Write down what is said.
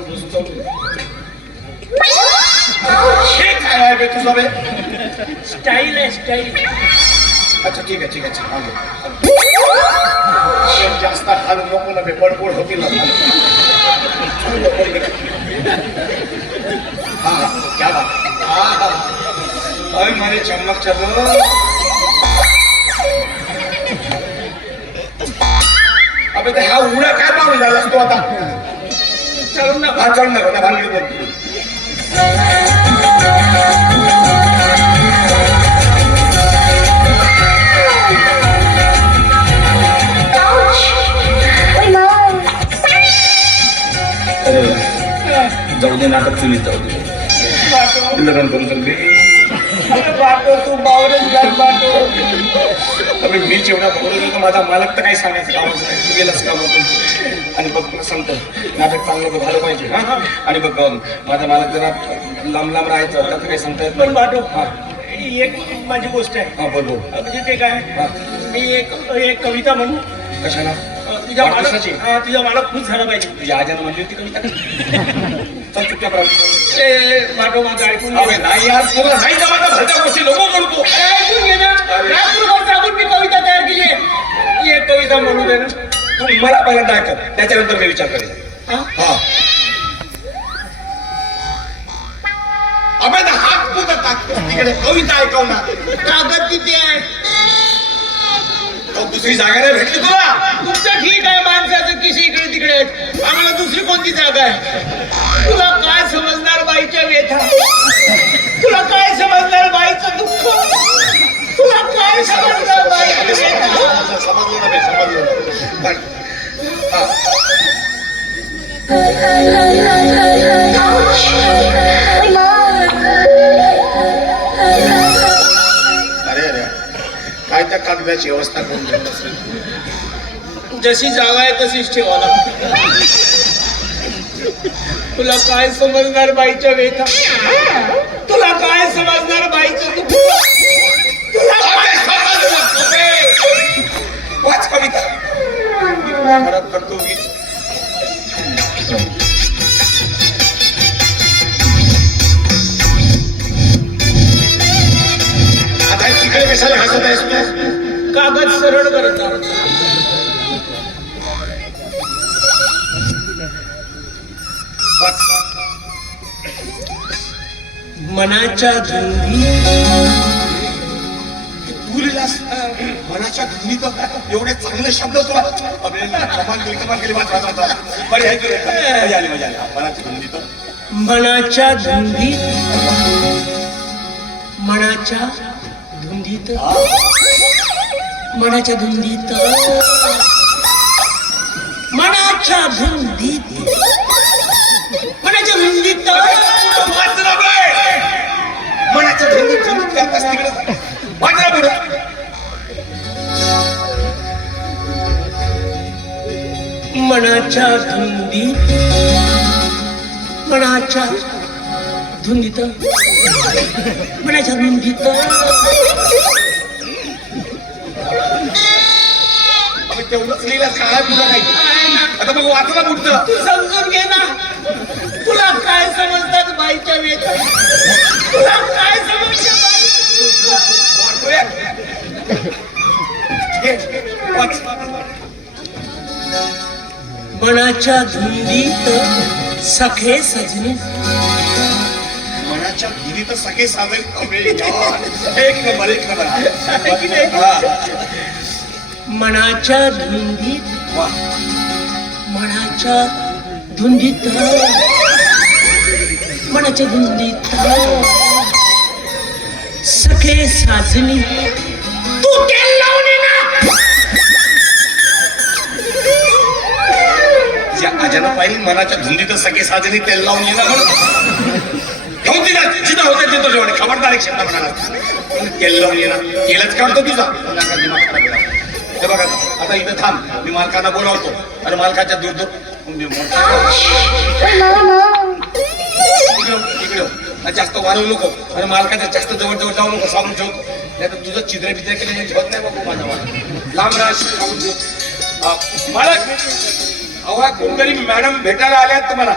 घुसतो हे काय आहे बे तुझं बे स्टाईल आहे स्टाईल अच्छा ठीक आहे ठीक आहे छान जास्त हाल नको ना बे पडपोड होतील ना हा हा क्या बात हा हा अरे मारे चमक चलो अबे ते हा उडा काय पाहून झाला तू आता चढून ना हा चढून ना भांगडी बोल जाऊ दे नाटक चुलीत जाऊ दे लग्न करून चालले अबे मी जेवढा तर माझा मालक तर काही सांगायचं कामाचं नाही. गेलास कामातून आणि बघ तुला सांगतो नाटक चांगलं तर झालं पाहिजे. हा आणि बघ माझा मालक जरा लांब लांब राहायचं त्याचं काही सांगता येत पण बाटो हा. एक माझी गोष्ट आहे. हा बोल म्हणजे ते काय मी एक एक कविता म्हणू. कशाला? तुझ्या? हा, तुझ्या मला खुश झाला पाहिजे. तुझ्या आजानं म्हणली होती कविता. चल ते माझं ऐकून नाही यार तुला नाही जमाता भलत्या गोष्टी नको म्हणतो अरे, ऐकून घे ना. अरे. रात्रभर जागून मी कविता तयार केली आहे. ही एक कविता म्हणू दे ना. तू मला पहिल्यांदा ऐकत त्याच्यानंतर मी विचार करेन. हा? अबे ना हात कुठं टाकतोस तिकडे कविता ऐकव ना कागद किती आहे? तो दुसरी जागा नाही भेटली तुला. तुमचं ठीक आहे माणसाचं किशी इकडे तिकडे आहेत. आम्हाला दुसरी कोणती जागा आहे? तुला काय समजणार बाईच्या व्यथा? तुला काय समजणार बाईचं दुःख? तुला काय समजणार काय त्या कागदाची व्यवस्था करून देत असेल? जशी जागा आहे तशीच ठेवा लागते तुला काय समजणार बाईच्या व्यथा तुला काय समजणार बाईचं सरळ करत. मनाच्या मनाच्या एवढे चांगले शब्द तुला अबे कमाल केली कमाल केली मजा आली मजा आली. मनाच्या धुनीत. मनाच्या धुंदीत मनाच्या धुंदीत मनाच्या धुंदीत. मनाच्या धुंदीत. मनाच्या धुंदीत. मनाच्या धुंदी पुढं मनाच्या धुंदीत. मनाच्या धुंदीत. मनाच्या धुंदीत. तेवढंच लिहिलास काय तुला काही आता मग वाचला तू समजून घे ना. तुला काय समजतात बाईच्या वेता तुला काय. मनाच्या धुंदीत सखे सजनी. मनाच्या धुनीत सगळे साजरे. एक नंबर एक नंबर. नाही? मनाच्या धुंदीत. वा. मनाच्या धुंदीत. मनाच्या धुंदीत. सखे साजनी तू तेल ना. या अजानं पाहिजे मनाच्या धुंदीत सगळे साजरे तेल लावून येणार म्हणून. तिला. जिथं होते तिथं जेवढे खबरदार एक शब्द म्हणाला. तेल लावून येणार तेलच काढतो तुझा. हे बघा आता इथं थांब. मी मालकांना बोलावतो. आणि मालकाच्या दूर दूर जास्त वाढवू नको. आणि मालकाच्या जास्त जवळ जवळ जाऊ नको सांगून ठेवतो नाही तर तुझं चिद्रे बिद्रे केले मी ठेवत नाही बाबा माझ्या वाला. लांब राहा सांगून ठेव. मालक! अहो कोणतरी मॅडम भेटायला आल्यात तुम्हाला.